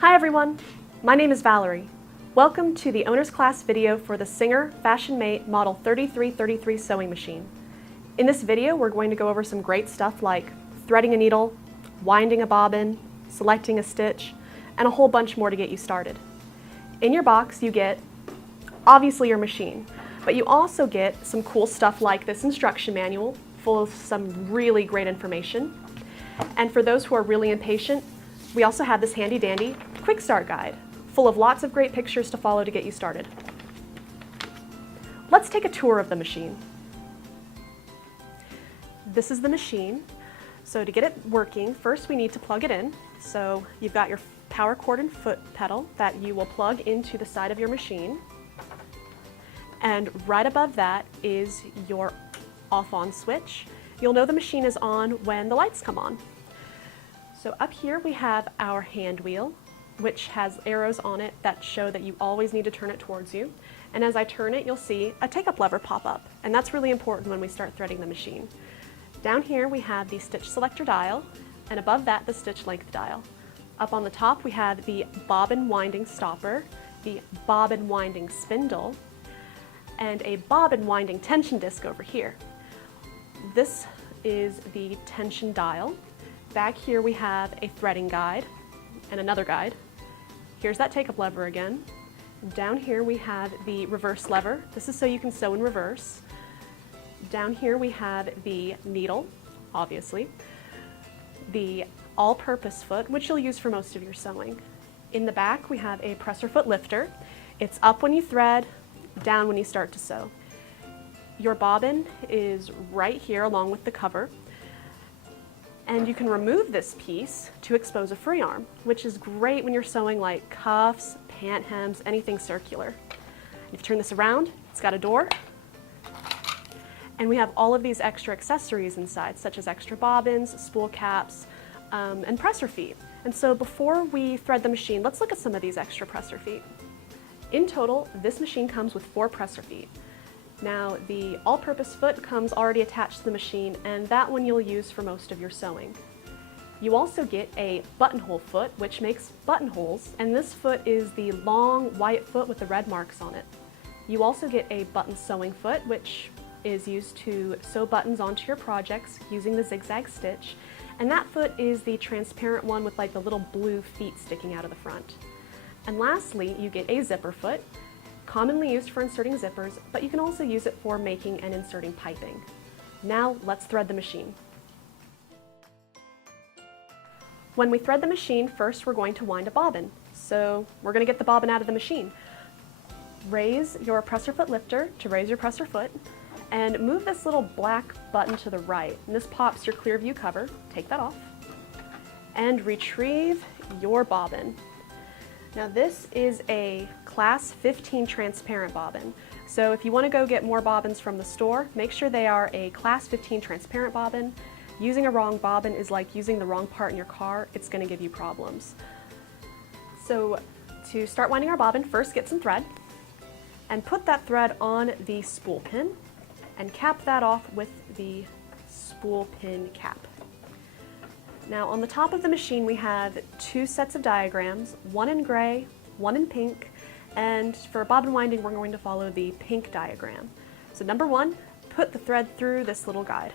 Hi everyone, my name is Valerie. Welcome to the owner's class video for the Singer Fashion Mate Model 3333 sewing machine. In this video we're going to go over some great stuff like threading a needle, winding a bobbin, selecting a stitch, and a whole bunch more to get you started. In your box you get obviously your machine, but you also get some cool stuff like this instruction manual full of some really great information. And for those who are really impatient, we also have this handy dandy quick start guide full of lots of great pictures to follow to get you started. Let's take a tour of the machine. This is the machine. So to get it working, first we need to plug it in. So you've got your power cord and foot pedal that you will plug into the side of your machine. And right above that is your off-on switch. You'll know the machine is on when the lights come on. So up here we have our hand wheel, which has arrows on it that show that you always need to turn it towards you. And as I turn it, you'll see a take-up lever pop up, and that's really important when we start threading the machine. Down here we have the stitch selector dial, and above that the stitch length dial. Up on the top we have the bobbin winding stopper, the bobbin winding spindle, and a bobbin winding tension disc over here. This is the tension dial. Back here we have a threading guide and another guide. Here's that take-up lever again. Down here we have the reverse lever. This is so you can sew in reverse. Down here we have the needle, obviously. The all-purpose foot, which you'll use for most of your sewing. In the back we have a presser foot lifter. It's up when you thread, down when you start to sew. Your bobbin is right here along with the cover. And you can remove this piece to expose a free arm, which is great when you're sewing like cuffs, pant hems, anything circular. If you turn this around, it's got a door. And we have all of these extra accessories inside, such as extra bobbins, spool caps, and presser feet. And so before we thread the machine, let's look at some of these extra presser feet. In total, this machine comes with 4 presser feet. Now, the all-purpose foot comes already attached to the machine, and that one you'll use for most of your sewing. You also get a buttonhole foot, which makes buttonholes, and this foot is the long white foot with the red marks on it. You also get a button sewing foot, which is used to sew buttons onto your projects using the zigzag stitch, and that foot is the transparent one with like the little blue feet sticking out of the front. And lastly, you get a zipper foot, commonly used for inserting zippers, but you can also use it for making and inserting piping. Now let's thread the machine. When we thread the machine, first we're going to wind a bobbin. So we're going to get the bobbin out of the machine. Raise your presser foot lifter to raise your presser foot, and move this little black button to the right. And this pops your clear view cover. Take that off. And retrieve your bobbin. Now this is a class 15 transparent bobbin. So if you want to go get more bobbins from the store, make sure they are a class 15 transparent bobbin. Using a wrong bobbin is like using the wrong part in your car. It's going to give you problems. So to start winding our bobbin, first get some thread and put that thread on the spool pin and cap that off with the spool pin cap. Now on the top of the machine we have 2 sets of diagrams, one in gray, one in pink, and for bobbin winding we're going to follow the pink diagram. So number 1, put the thread through this little guide.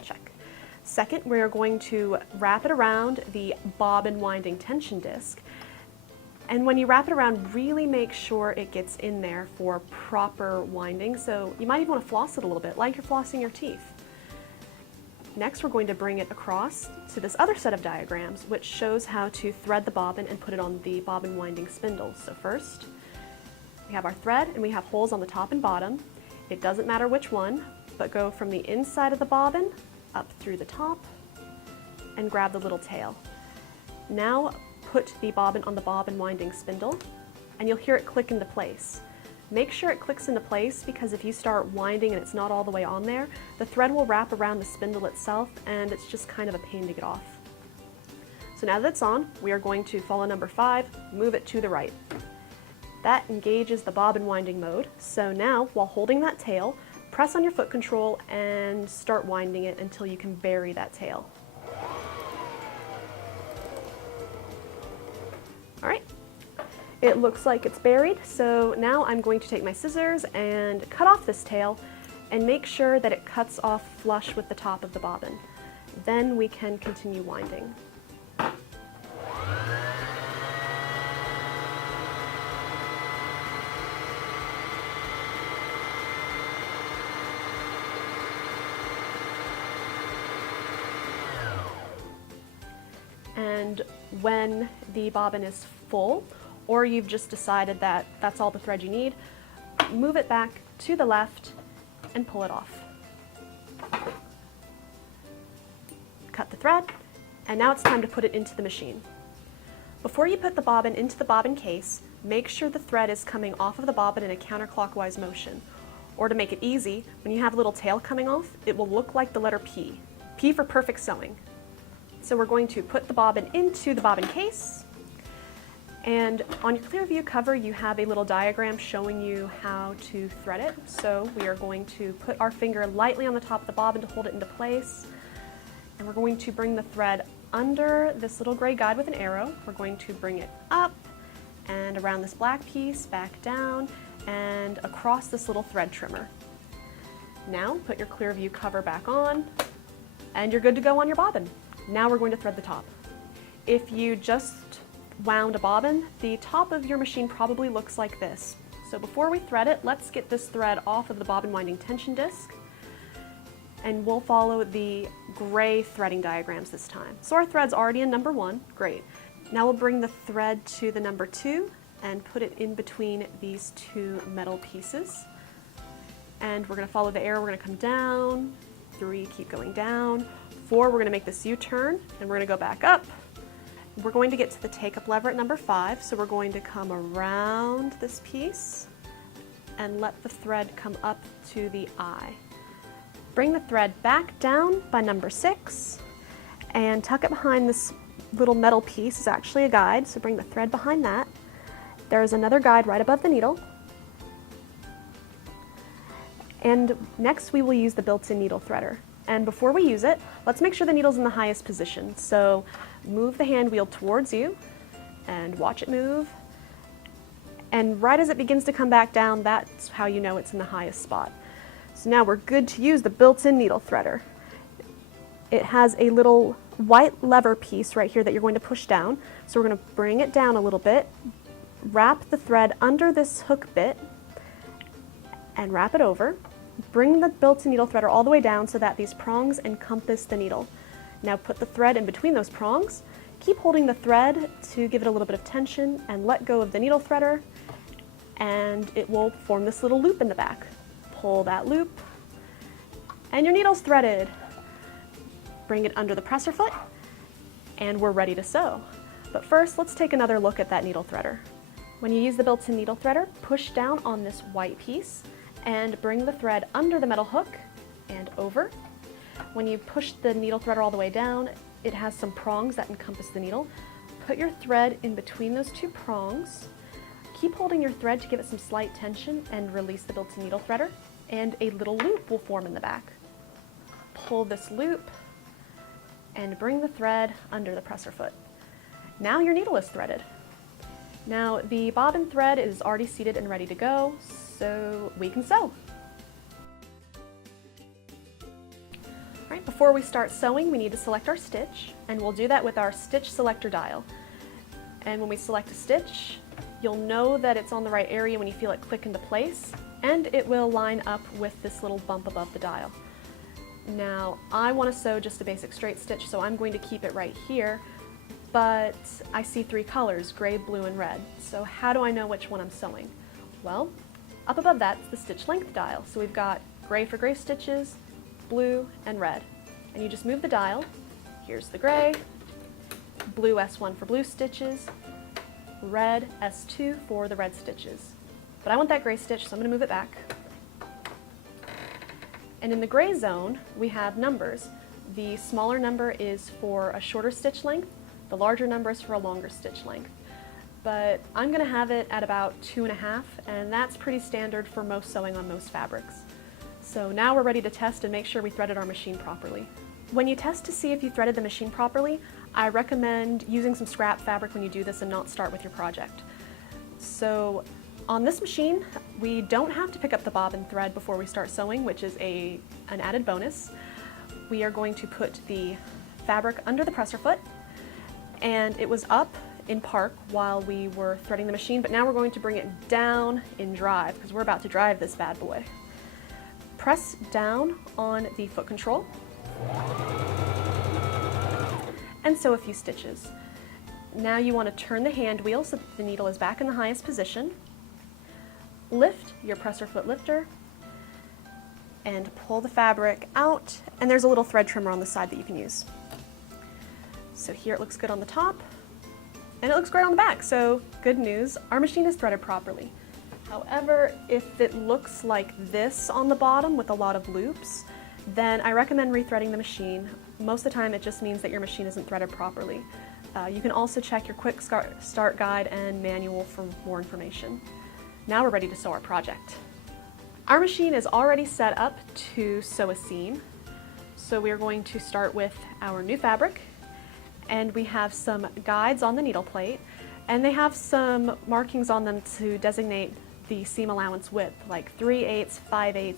Check. Second, we are going to wrap it around the bobbin winding tension disc, and when you wrap it around, really make sure it gets in there for proper winding. So you might even want to floss it a little bit, like you're flossing your teeth. Next, we're going to bring it across to this other set of diagrams, which shows how to thread the bobbin and put it on the bobbin winding spindles. So first, we have our thread and we have holes on the top and bottom. It doesn't matter which one, but go from the inside of the bobbin up through the top and grab the little tail. Now put the bobbin on the bobbin winding spindle and you'll hear it click into place. Make sure it clicks into place because if you start winding and it's not all the way on there, the thread will wrap around the spindle itself and it's just kind of a pain to get off. So now that it's on, we are going to follow number 5, move it to the right. That engages the bobbin winding mode. So now, while holding that tail, press on your foot control and start winding it until you can bury that tail. All right, it looks like it's buried, so now I'm going to take my scissors and cut off this tail and make sure that it cuts off flush with the top of the bobbin. Then we can continue winding. And when the bobbin is full, or you've just decided that that's all the thread you need, move it back to the left and pull it off. Cut the thread, and now it's time to put it into the machine. Before you put the bobbin into the bobbin case, make sure the thread is coming off of the bobbin in a counterclockwise motion. Or to make it easy, when you have a little tail coming off, it will look like the letter P. P for perfect sewing. So we're going to put the bobbin into the bobbin case, and on your clear view cover you have a little diagram showing you how to thread it. So we are going to put our finger lightly on the top of the bobbin to hold it into place, and we're going to bring the thread under this little gray guide with an arrow. We're going to bring it up and around this black piece, back down, and across this little thread trimmer. Now put your clear view cover back on, and you're good to go on your bobbin. Now we're going to thread the top. If you just wound a bobbin, the top of your machine probably looks like this. So before we thread it, let's get this thread off of the bobbin winding tension disc, and we'll follow the gray threading diagrams this time. So our thread's already in number 1, great. Now we'll bring the thread to the number 2 and put it in between these 2 metal pieces. And we're going to follow the arrow, we're going to come down, 3, keep going down, 4, we're going to make this U-turn, and we're going to go back up. We're going to get to the take-up lever at number 5, so we're going to come around this piece and let the thread come up to the eye. Bring the thread back down by number 6 and tuck it behind this little metal piece. It's actually a guide, so bring the thread behind that. There's another guide right above the needle. And next we will use the built-in needle threader. And before we use it, let's make sure the needle's in the highest position. So move the hand wheel towards you and watch it move. And right as it begins to come back down, that's how you know it's in the highest spot. So now we're good to use the built-in needle threader. It has a little white lever piece right here that you're going to push down. So we're going to bring it down a little bit, wrap the thread under this hook bit, and wrap it over. Bring the built-in needle threader all the way down so that these prongs encompass the needle. Now put the thread in between those prongs. Keep holding the thread to give it a little bit of tension, and let go of the needle threader, and it will form this little loop in the back. Pull that loop, and your needle's threaded. Bring it under the presser foot, and we're ready to sew. But first, let's take another look at that needle threader. When you use the built-in needle threader, push down on this white piece and bring the thread under the metal hook and over. When you push the needle threader all the way down, it has some prongs that encompass the needle. Put your thread in between those 2 prongs. Keep holding your thread to give it some slight tension and release the built-in needle threader, and a little loop will form in the back. Pull this loop and bring the thread under the presser foot. Now your needle is threaded. Now the bobbin thread is already seated and ready to go, so we can sew. All right, before we start sewing, we need to select our stitch, and we'll do that with our stitch selector dial. And when we select a stitch, you'll know that it's on the right area when you feel it click into place, and it will line up with this little bump above the dial. Now, I want to sew just a basic straight stitch, so I'm going to keep it right here, but I see 3 colors, gray, blue, and red. So how do I know which one I'm sewing? Well, up above that's the stitch length dial. So we've got gray for gray stitches, blue, and red. And you just move the dial. Here's the gray, blue S1 for blue stitches, red S2 for the red stitches. But I want that gray stitch, so I'm going to move it back. And in the gray zone, we have numbers. The smaller number is for a shorter stitch length, the larger number is for a longer stitch length. But I'm going to have it at about 2.5, and that's pretty standard for most sewing on most fabrics. So now we're ready to test and make sure we threaded our machine properly. When you test to see if you threaded the machine properly, I recommend using some scrap fabric when you do this and not start with your project. So on this machine, we don't have to pick up the bobbin thread before we start sewing, which is an added bonus. We are going to put the fabric under the presser foot, and it was up in park while we were threading the machine, but now we're going to bring it down in drive because we're about to drive this bad boy. Press down on the foot control and sew a few stitches. Now you want to turn the hand wheel so that the needle is back in the highest position. Lift your presser foot lifter and pull the fabric out, and there's a little thread trimmer on the side that you can use. So here it looks good on the top, and it looks great on the back, so good news, our machine is threaded properly. However, if it looks like this on the bottom with a lot of loops, then I recommend rethreading the machine. Most of the time it just means that your machine isn't threaded properly. You can also check your quick start guide and manual for more information. Now we're ready to sew our project. Our machine is already set up to sew a seam. So we are going to start with our new fabric, and we have some guides on the needle plate, and they have some markings on them to designate the seam allowance width, like 3/8, 5/8,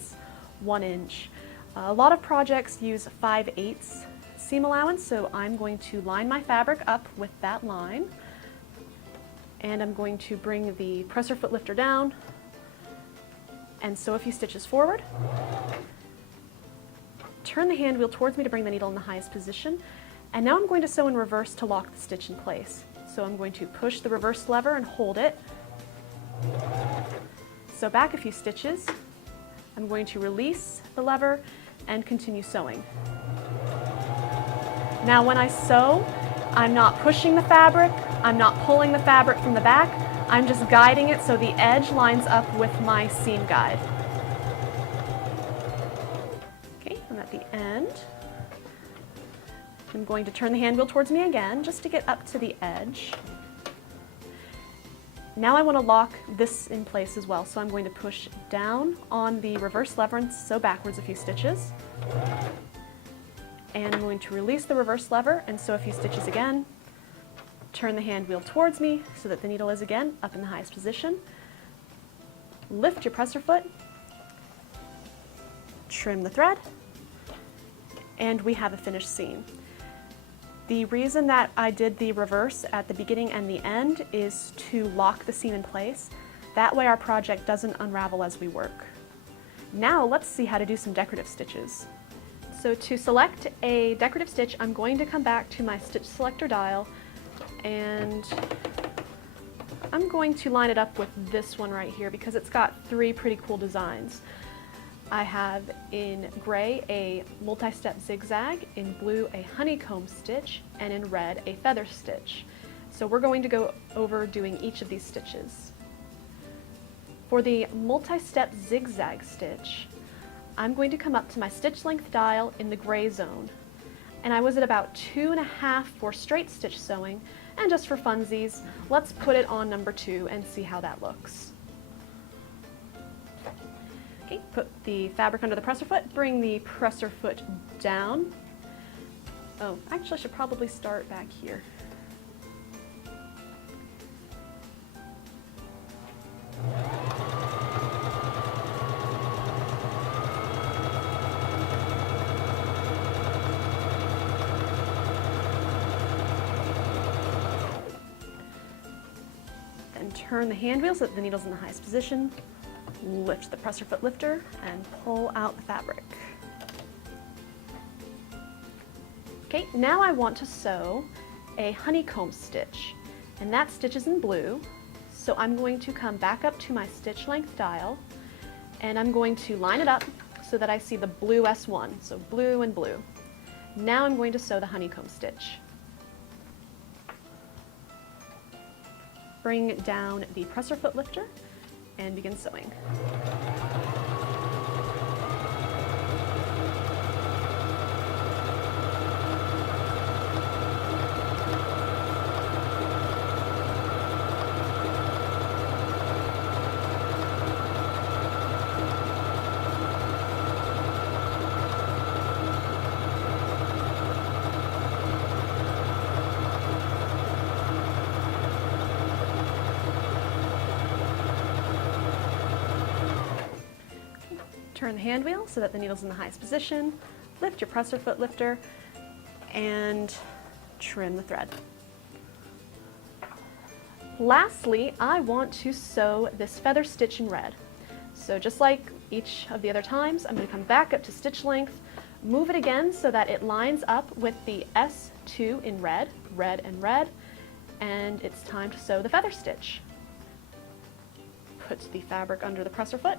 1 inch. A lot of projects use 5/8 seam allowance, so I'm going to line my fabric up with that line, and I'm going to bring the presser foot lifter down and sew a few stitches forward. Turn the hand wheel towards me to bring the needle in the highest position, and now I'm going to sew in reverse to lock the stitch in place. So I'm going to push the reverse lever and hold it. Sew back a few stitches. I'm going to release the lever and continue sewing. Now when I sew, I'm not pushing the fabric, I'm not pulling the fabric from the back, I'm just guiding it so the edge lines up with my seam guide. Okay, I'm at the end. I'm going to turn the hand wheel towards me again just to get up to the edge. Now I want to lock this in place as well, so I'm going to push down on the reverse lever and sew backwards a few stitches. And I'm going to release the reverse lever and sew a few stitches again. Turn the hand wheel towards me so that the needle is again up in the highest position. Lift your presser foot, trim the thread, and we have a finished seam. The reason that I did the reverse at the beginning and the end is to lock the seam in place. That way our project doesn't unravel as we work. Now let's see how to do some decorative stitches. So to select a decorative stitch, I'm going to come back to my stitch selector dial, and I'm going to line it up with this one right here because it's got 3 pretty cool designs. I have in gray a multi-step zigzag, in blue a honeycomb stitch, and in red a feather stitch. So we're going to go over doing each of these stitches. For the multi-step zigzag stitch, I'm going to come up to my stitch length dial in the gray zone. And I was at about 2.5 for straight stitch sewing, and just for funsies, let's put it on number 2 and see how that looks. Okay, put the fabric under the presser foot, bring the presser foot down. Oh, actually I should probably start back here. Then turn the hand wheel so that the needle's in the highest position. Lift the presser foot lifter and pull out the fabric. Okay, now I want to sew a honeycomb stitch, and that stitch is in blue, so I'm going to come back up to my stitch length dial, and I'm going to line it up so that I see the blue S1, so blue and blue. Now I'm going to sew the honeycomb stitch. Bring down the presser foot lifter and begin sewing. Turn the hand wheel so that the needle's in the highest position, lift your presser foot lifter, and trim the thread. Lastly, I want to sew this feather stitch in red. So just like each of the other times, I'm going to come back up to stitch length, move it again so that it lines up with the S2 in red, red and red, and it's time to sew the feather stitch. Put the fabric under the presser foot,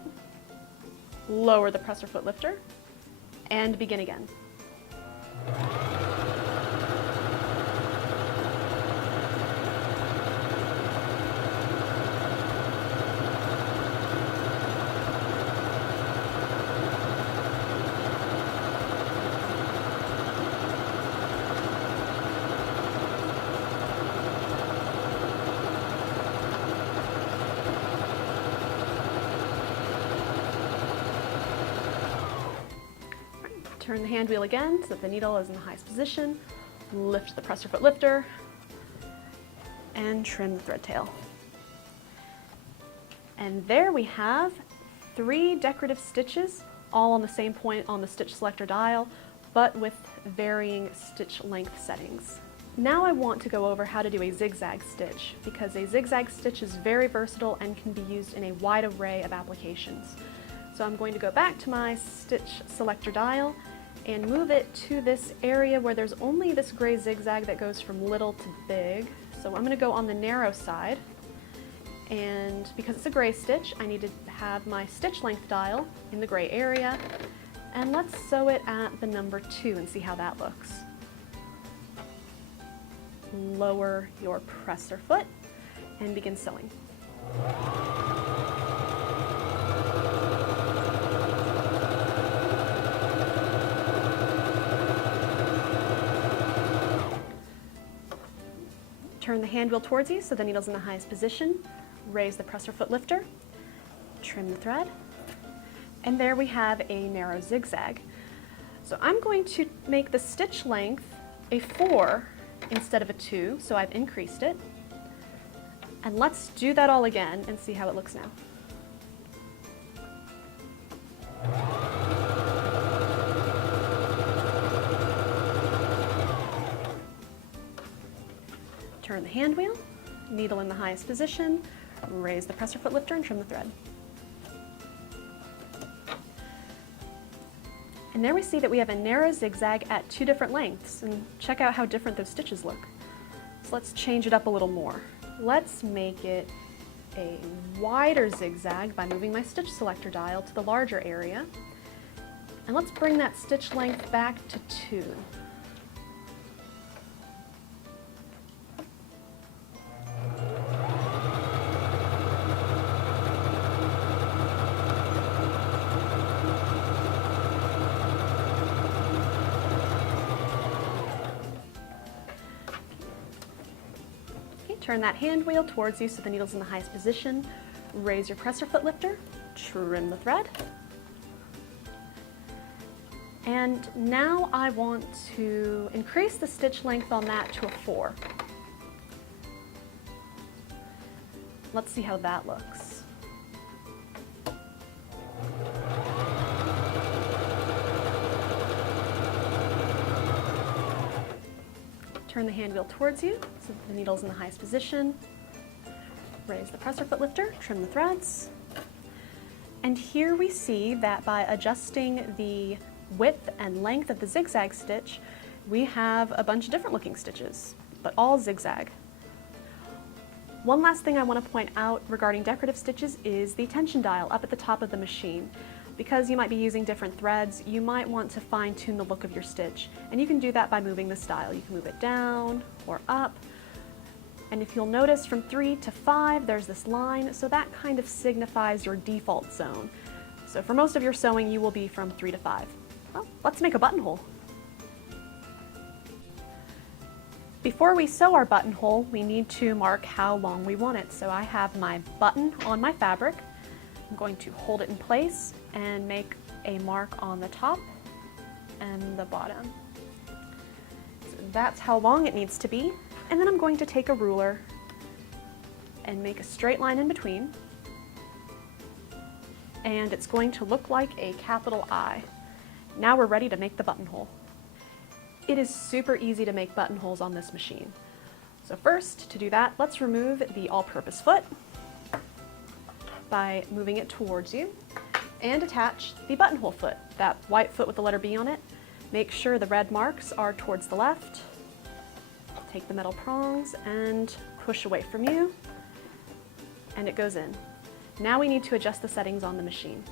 lower the presser foot lifter, and begin again. Turn the hand wheel again so that the needle is in the highest position, lift the presser foot lifter, and trim the thread tail. And there we have 3 decorative stitches, all on the same point on the stitch selector dial, but with varying stitch length settings. Now I want to go over how to do a zigzag stitch, because a zigzag stitch is very versatile and can be used in a wide array of applications. So I'm going to go back to my stitch selector dial and move it to this area where there's only this gray zigzag that goes from little to big. So I'm going to go on the narrow side, and because it's a gray stitch, I need to have my stitch length dial in the gray area, and let's sew it at the number 2 and see how that looks. Lower your presser foot and begin sewing. Turn the hand wheel towards you so the needle's in the highest position. Raise the presser foot lifter, trim the thread, and there we have a narrow zigzag. So I'm going to make the stitch length a 4 instead of a 2, so I've increased it. And let's do that all again and see how it looks now. Turn the hand wheel, needle in the highest position, raise the presser foot lifter and trim the thread. And there we see that we have a narrow zigzag at 2 different lengths, and check out how different those stitches look. So let's change it up a little more. Let's make it a wider zigzag by moving my stitch selector dial to the larger area. And let's bring that stitch length back to 2. Turn that hand wheel towards you so the needle's in the highest position. Raise your presser foot lifter, trim the thread. And now I want to increase the stitch length on that to a 4. Let's see how that looks. Turn the hand wheel towards you so that the needle's in the highest position. Raise the presser foot lifter, trim the threads. And here we see that by adjusting the width and length of the zigzag stitch, we have a bunch of different looking stitches, but all zigzag. One last thing I want to point out regarding decorative stitches is the tension dial up at the top of the machine. Because you might be using different threads, you might want to fine-tune the look of your stitch. And you can do that by moving this dial. You can move it down or up. And if you'll notice from 3 to 5, there's this line, so that kind of signifies your default zone. So for most of your sewing, you will be from 3 to 5. Well, let's make a buttonhole. Before we sew our buttonhole, we need to mark how long we want it. So I have my button on my fabric. I'm going to hold it in place and make a mark on the top and the bottom. So that's how long it needs to be. And then I'm going to take a ruler and make a straight line in between and it's going to look like a capital I. Now we're ready to make the buttonhole. It is super easy to make buttonholes on this machine. So first, to do that, let's remove the all-purpose foot by moving it towards you, and attach the buttonhole foot, that white foot with the letter B on it. Make sure the red marks are towards the left. Take the metal prongs and push away from you, and it goes in. Now we need to adjust the settings on the machine.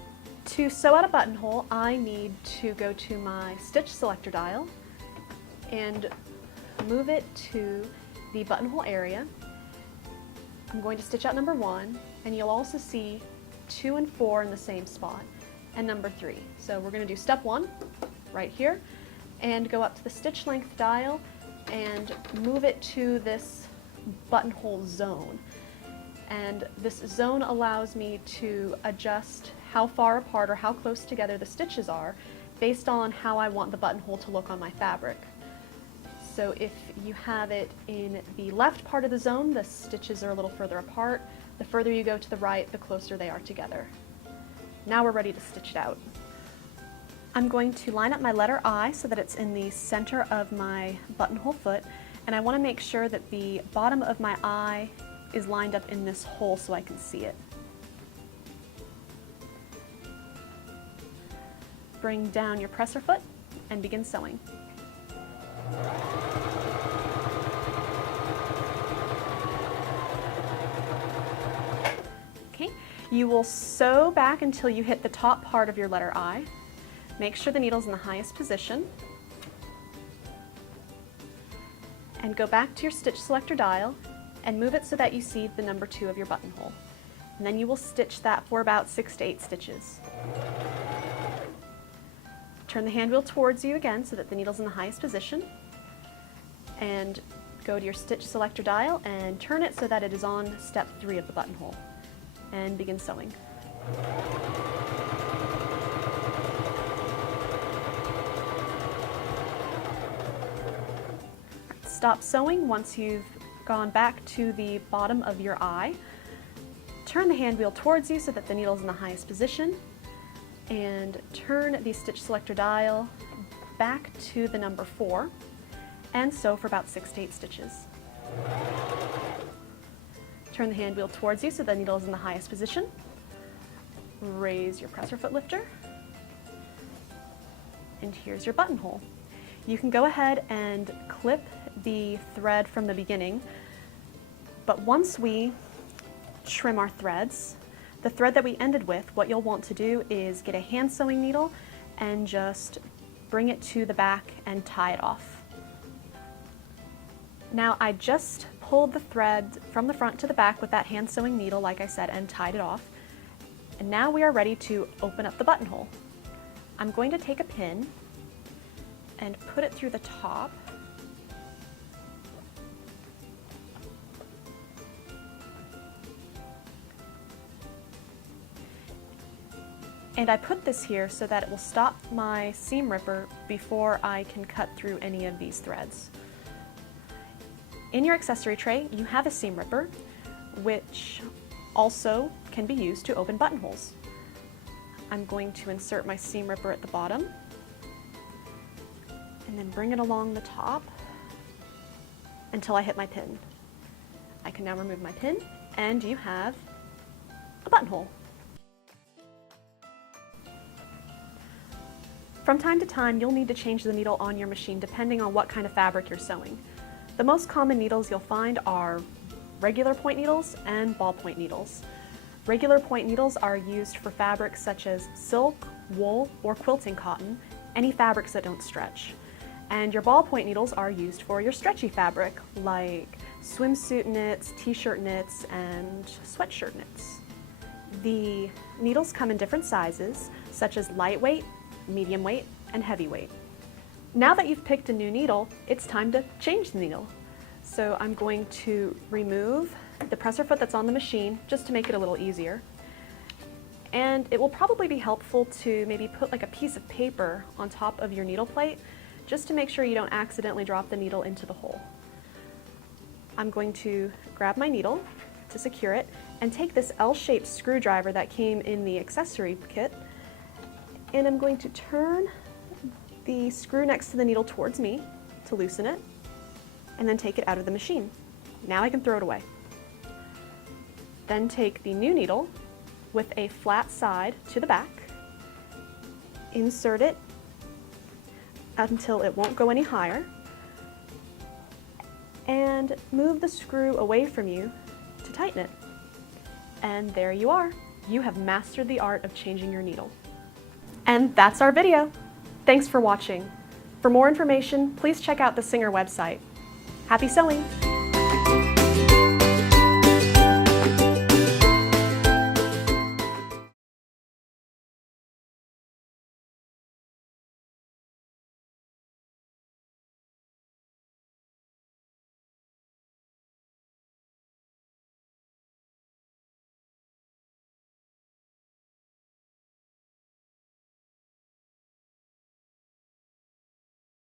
To sew out a buttonhole, I need to go to my stitch selector dial and move it to the buttonhole area. I'm going to stitch out number 1, and you'll also see 2 and 4 in the same spot, and number 3. So we're going to do step 1 right here, and go up to the stitch length dial and move it to this buttonhole zone. And this zone allows me to adjust how far apart or how close together the stitches are based on how I want the buttonhole to look on my fabric. So if you have it in the left part of the zone, the stitches are a little further apart. The further you go to the right, the closer they are together. Now we're ready to stitch it out. I'm going to line up my letter I so that it's in the center of my buttonhole foot, and I want to make sure that the bottom of my I is lined up in this hole so I can see it. Bring down your presser foot and begin sewing. Okay, you will sew back until you hit the top part of your letter I. Make sure the needle's in the highest position. And go back to your stitch selector dial and move it so that you see the number 2 of your buttonhole. And then you will stitch that for about 6 to 8 stitches. Turn the hand wheel towards you again so that the needle's in the highest position. And go to your stitch selector dial and turn it so that it is on step 3 of the buttonhole. And begin sewing. Stop sewing once you've gone back to the bottom of your I. Turn the hand wheel towards you so that the needle's in the highest position, and turn the stitch selector dial back to the number 4 and sew for about 6 to 8 stitches. Turn the hand wheel towards you so the needle is in the highest position. Raise your presser foot lifter, and here's your buttonhole. You can go ahead and clip the thread from the beginning, but once we trim our threads, the thread that we ended with, what you'll want to do is get a hand sewing needle and just bring it to the back and tie it off. Now I just pulled the thread from the front to the back with that hand sewing needle, like I said, and tied it off. And now we are ready to open up the buttonhole. I'm going to take a pin and put it through the top. And I put this here so that it will stop my seam ripper before I can cut through any of these threads. In your accessory tray, you have a seam ripper, which also can be used to open buttonholes. I'm going to insert my seam ripper at the bottom, and then bring it along the top until I hit my pin. I can now remove my pin, and you have a buttonhole. From time to time, you'll need to change the needle on your machine depending on what kind of fabric you're sewing. The most common needles you'll find are regular point needles and ballpoint needles. Regular point needles are used for fabrics such as silk, wool, or quilting cotton, any fabrics that don't stretch. And your ballpoint needles are used for your stretchy fabric, like swimsuit knits, t-shirt knits, and sweatshirt knits. The needles come in different sizes, such as lightweight, medium weight, and heavyweight. Now that you've picked a new needle, it's time to change the needle. So I'm going to remove the presser foot that's on the machine just to make it a little easier. And it will probably be helpful to maybe put like a piece of paper on top of your needle plate just to make sure you don't accidentally drop the needle into the hole. I'm going to grab my needle to secure it and take this L-shaped screwdriver that came in the accessory kit, and I'm going to turn the screw next to the needle towards me to loosen it, and then take it out of the machine. Now I can throw it away. Then take the new needle with a flat side to the back, insert it until it won't go any higher, and move the screw away from you to tighten it. And there you are. You have mastered the art of changing your needle. And that's our video. Thanks for watching. For more information, please check out the Singer website. Happy sewing!